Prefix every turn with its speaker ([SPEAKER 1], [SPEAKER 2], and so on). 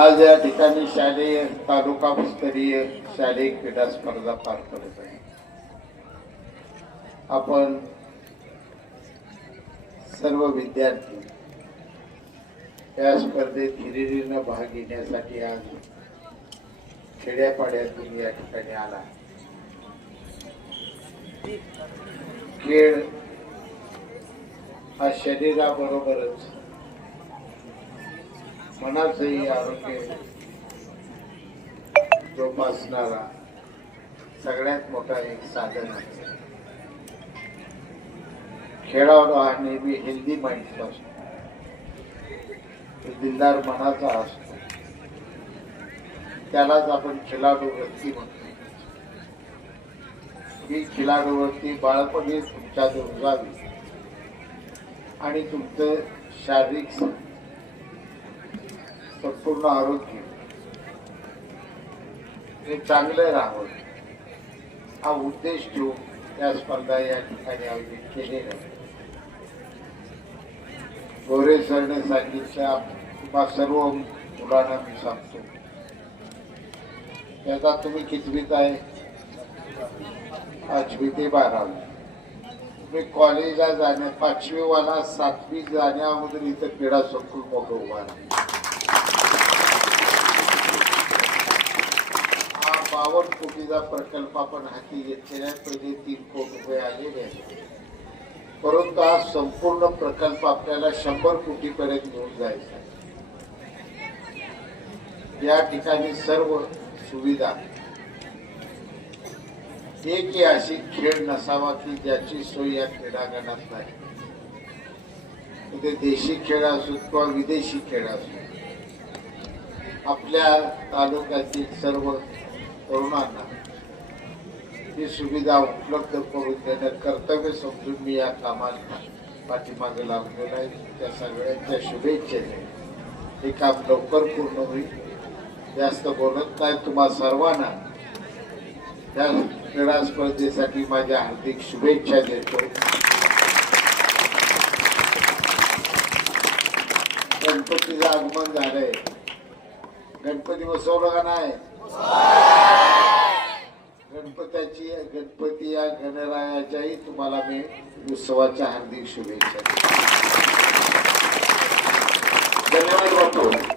[SPEAKER 1] आज या ठिकाणी शालेय तालुका स्तरीय शालेय क्रीडा स्पर्धा पार पडत आहे. आपण सर्व विद्यार्थी या स्पर्धेत हिरिरीनं भाग घेण्यासाठी आज खेड्यापाड्यातून या ठिकाणी आला खेळ हा शरीराबरोबरच मनाचंही आरोग्य जोपासणारा सगळ्यात मोठा एक साधन आहे. खेळाडू हा नेहमी हेल्दी माइंडचा असतो. दिलदार मनाचा असतो. त्यालाच आपण खेळाडू वृत्ती म्हणतो. ही खेळाडू वृत्ती बाळपणी तुमच्या रुजावी आणि तुमचं शारीरिक संपूर्ण आरोग्य. हे चांगलं राहावं हा उद्देश ठेवून या स्पर्धा या ठिकाणी आयोजित केलेल्या गोरे सरने सांगितलं सर्व मुलांना मी सांगतो. त्याचा तुम्ही कितवीत आहे? पाचवी ते बारावी. तुम्ही कॉलेजला जाण्या पाचवी वाला सातवी जाण्या इथं क्रीडा संकुल मोठं उभा राहील हा बावन्न कोटीचा प्रकल्प आपण हाती घेतलेल्या पहिले तीन कोटी रुपये आलेले आहेत परंतु हा संपूर्ण प्रकल्प आपल्याला शंभर कोटीपर्यंत घेऊन जायचा आहे. या ठिकाणी सर्व सुविधा. एकही अशी खेळ नसावा की ज्याची सोय या क्रीडांगणात नाही. ते देशी खेळ असो किंवा विदेशी खेळ असो. आपल्या तालुक्यातील सर्व तरुणांना ही सुविधा उपलब्ध करून देणं कर्तव्य समजून मी या कामाला पाठीमागे लागलेला आहे. त्या सगळ्यांच्या शुभेच्छेने हे काम लवकर पूर्ण होईल. जास्त बोलत नाही तुम्हा सर्वांना. या क्रीडा स्पर्धेसाठी माझ्या हार्दिक शुभेच्छा देतो. गणपतीचं आगमन झालंय. गणपती बसवलं का नाही? गणपत्याची गणपती या गणरायाच्याही तुम्हाला मी उत्सवाच्या हार्दिक शुभेच्छा धन्यवाद वाटतो